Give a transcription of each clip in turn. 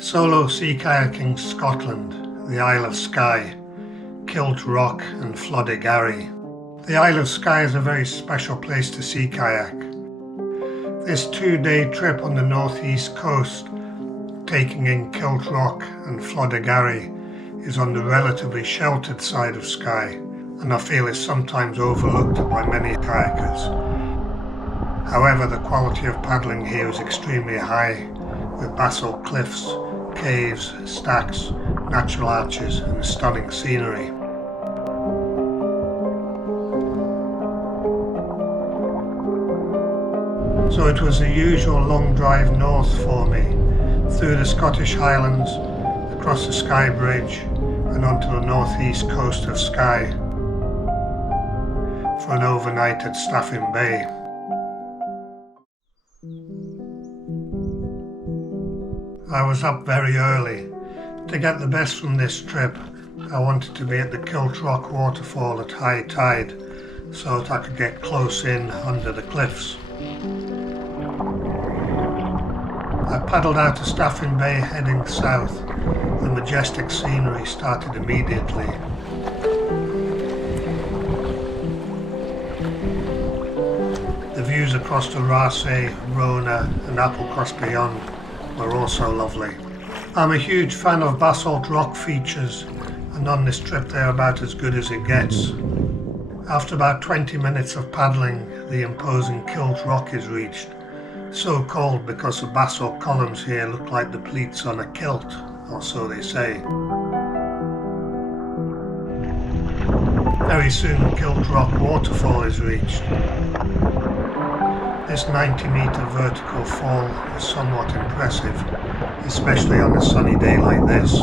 Solo sea kayaking Scotland, the Isle of Skye, Kilt Rock and Flodigarry. The Isle of Skye is a very special place to sea kayak. This 2-day trip on the northeast coast, taking in Kilt Rock and Floigarry, is on the relatively sheltered side of Skye, and I feel is sometimes overlooked by many kayakers. However, the quality of paddling here is extremely high, with basalt cliffs, caves, stacks, natural arches and stunning scenery. So it was the usual long drive north for me, through the Scottish Highlands, across the Skye Bridge and onto the northeast coast of Skye for an overnight at Staffin Bay. I was up very early. To get the best from this trip, I wanted to be at the Kilt Rock waterfall at high tide so that I could get close in under the cliffs. I paddled out of Staffin Bay heading south. The majestic scenery started immediately. The views across the Raasay, Rona and Applecross beyond were also lovely. I'm a huge fan of basalt rock features, and on this trip they're about as good as it gets. After about 20 minutes of paddling, the imposing Kilt Rock is reached. So called because the basalt columns here look like the pleats on a kilt, or so they say. Very soon Kilt Rock waterfall is reached. This 90-metre vertical fall is somewhat impressive, especially on a sunny day like this.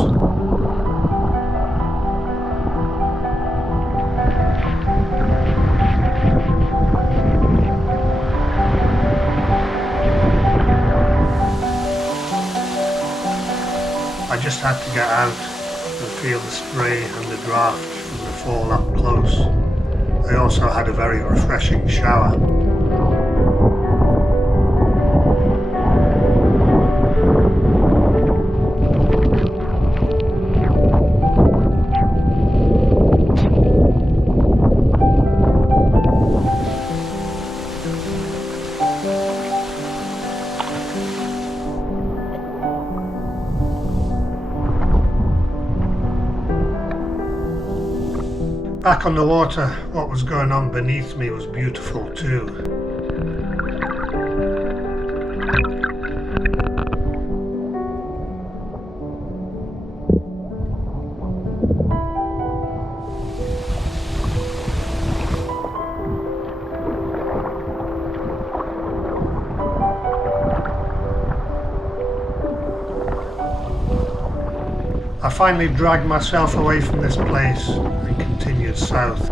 I just had to get out and feel the spray and the draft from the fall up close. I also had a very refreshing shower. Back on the water, what was going on beneath me was beautiful too. I finally dragged myself away from this place and continued south.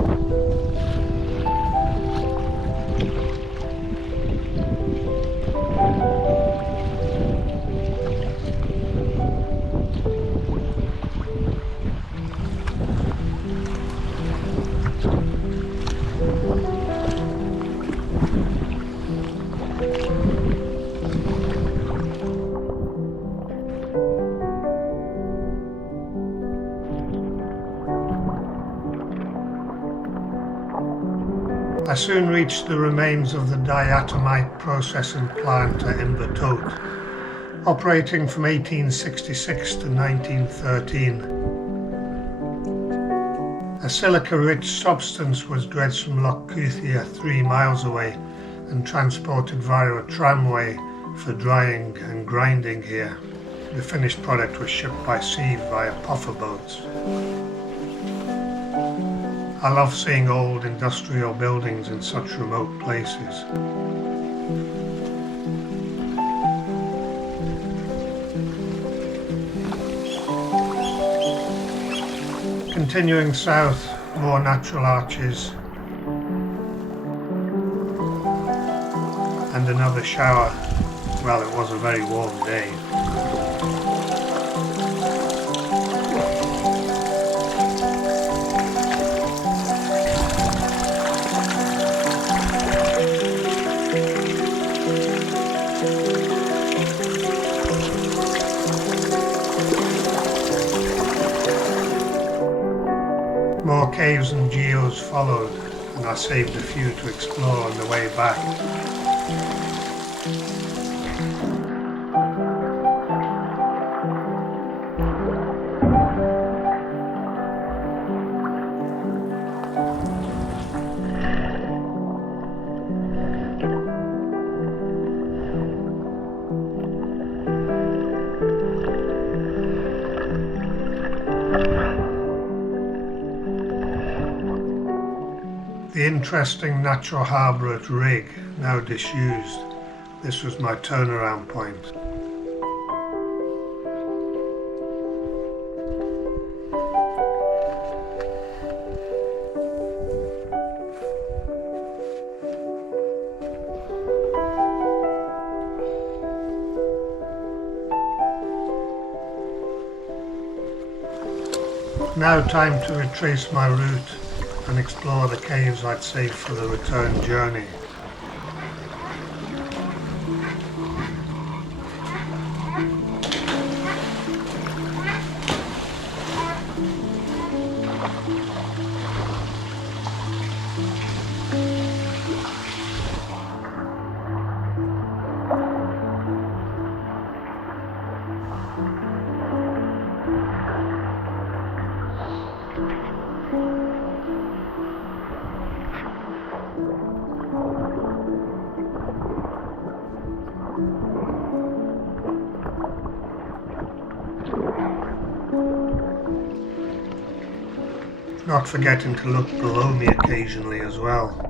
I soon reached the remains of the diatomite processing plant at Invertote, operating from 1866 to 1913. A silica-rich substance was dredged from Loch Cuthia 3 miles away and transported via a tramway for drying and grinding here. The finished product was shipped by sea via puffer boats. I love seeing old industrial buildings in such remote places. Continuing south, more natural arches and another shower. Well, it was a very warm day. caves and geos followed, and I saved a few to explore on the way back. The interesting natural harbour at Rigg, now disused, this was my turnaround point. Now time to retrace my route and explore the caves I'd saved for the return journey. Not forgetting to look below me occasionally as well.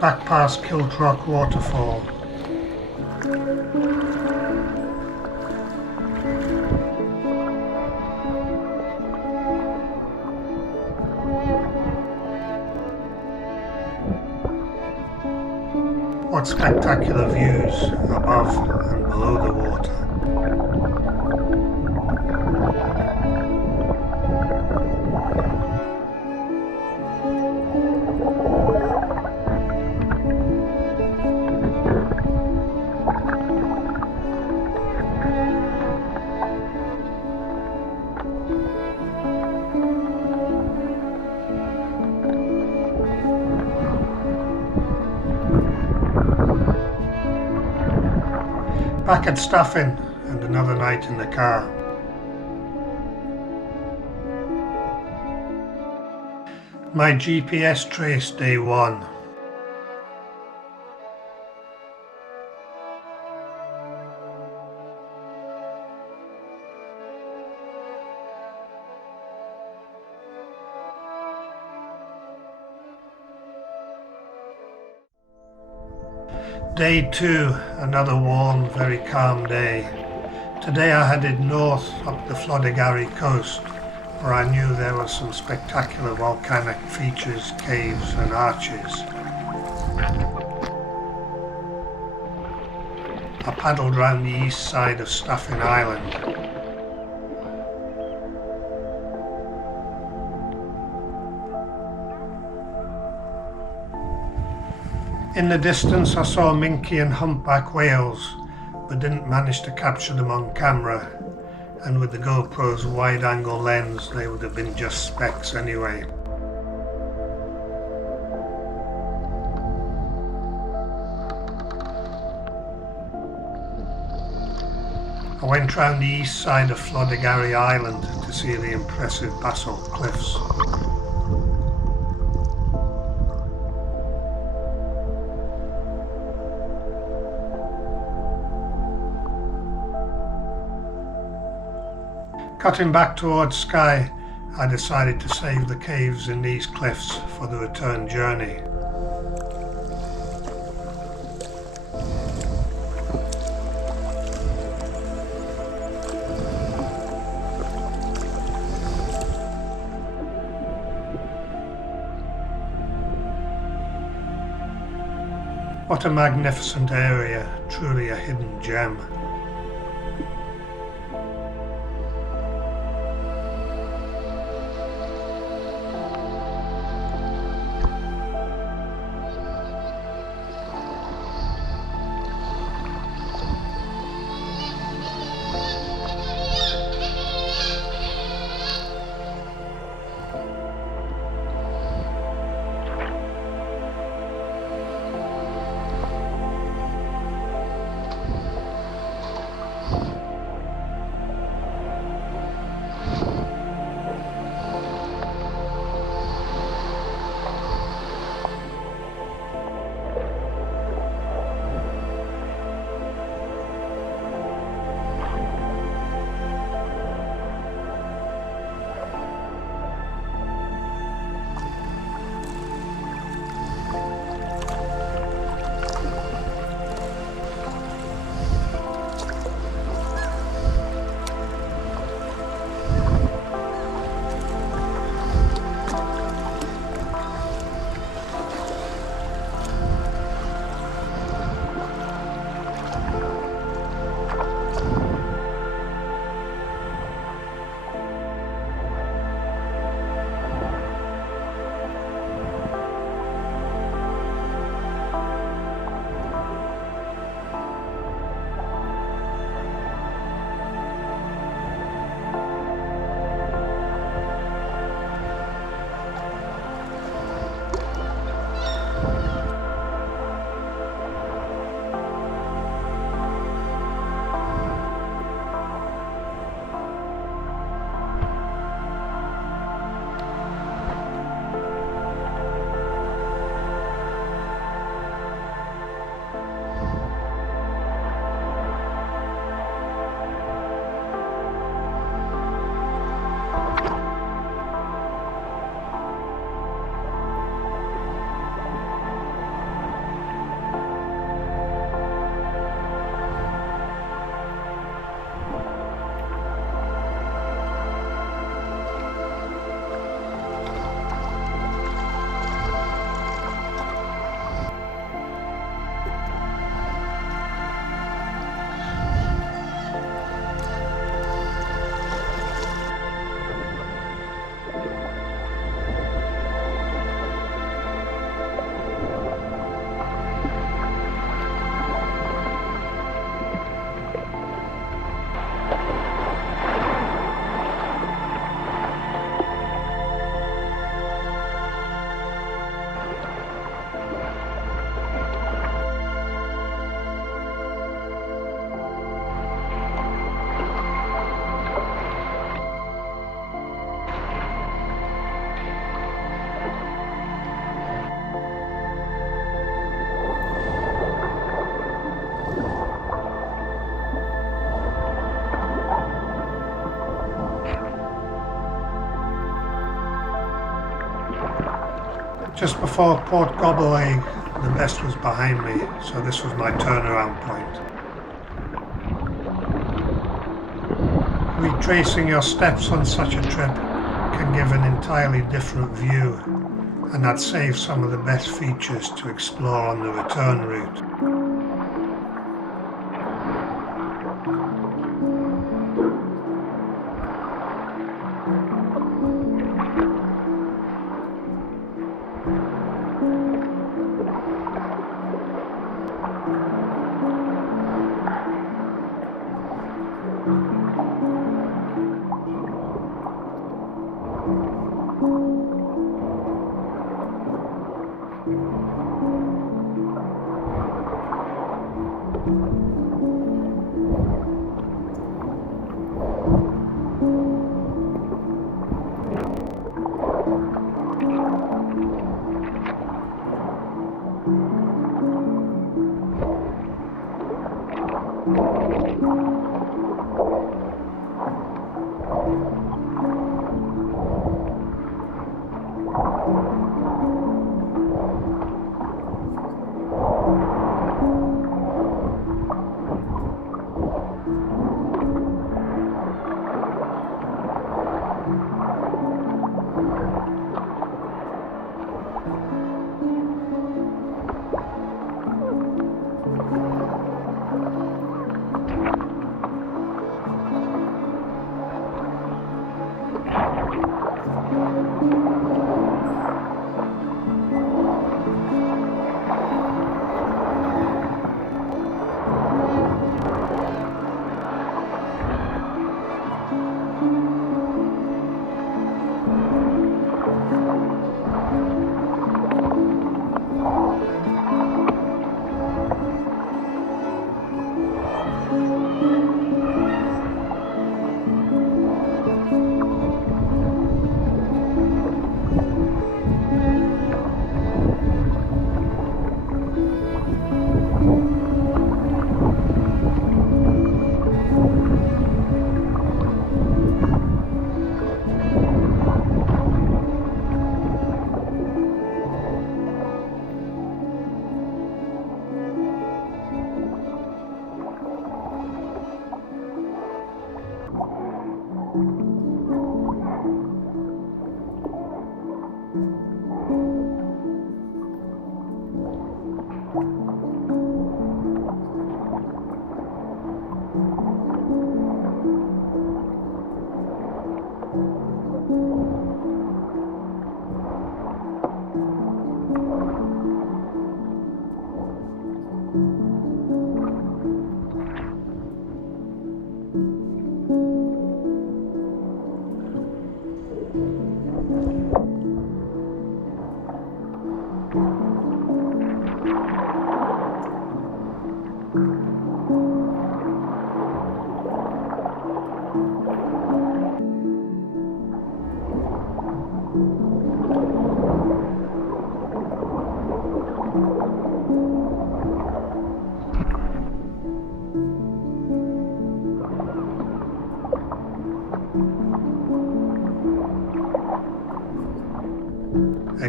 Back past Kilt Rock waterfall. What spectacular views above and below the water. Back at Staffin and another night in the car. My GPS trace day 1. Day 2, another warm, very calm day. Today I headed north up the Flodigarry coast, where I knew there were some spectacular volcanic features, caves and arches. I paddled round the east side of Staffin Island. In the distance I saw minke and humpback whales, but didn't manage to capture them on camera, and with the GoPro's wide-angle lens they would have been just specks anyway. I went round the east side of Flodigarry Island to see the impressive Basalt cliffs. Cutting back towards Skye, I decided to save the caves in these cliffs for the return journey. What a magnificent area, truly a hidden gem. Just before Port Gobble, the best was behind me, so this was my turnaround point. Retracing your steps on such a trip can give an entirely different view, and that saves some of the best features to explore on the return route.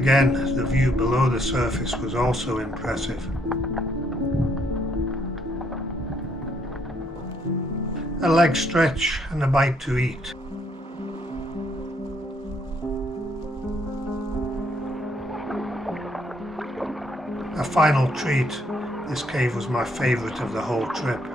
Again, the view below the surface was also impressive. A leg stretch and a bite to eat. A final treat. This cave was my favourite of the whole trip.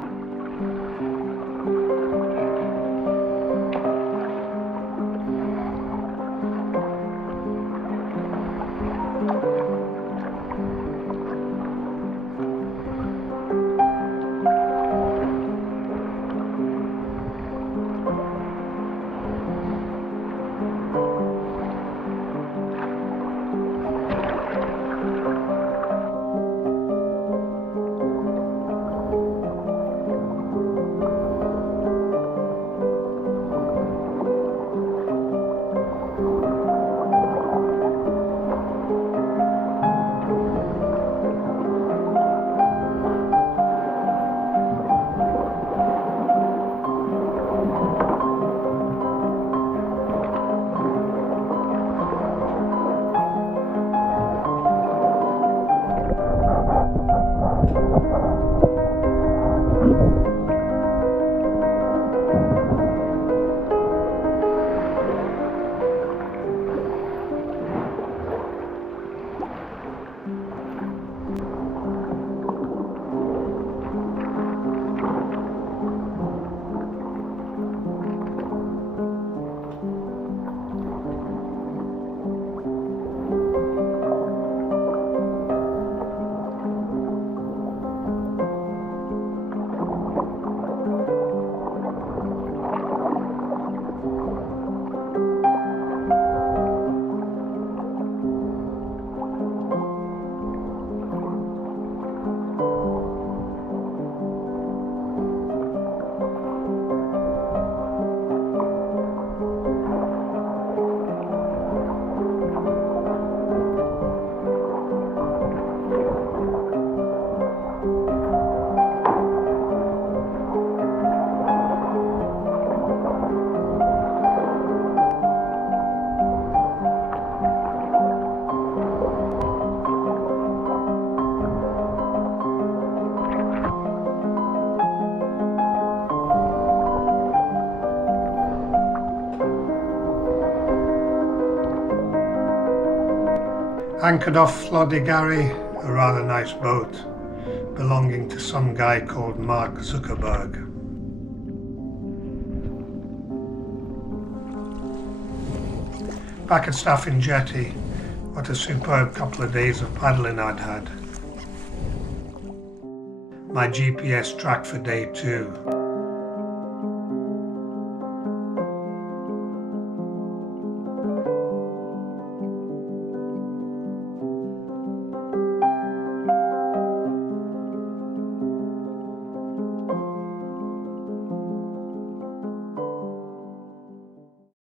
Anchored off Flodigarry, a rather nice boat belonging to some guy called Mark Zuckerberg. Back at Staffin Jetty, what a superb couple of days of paddling I'd had. My GPS tracked for day 2.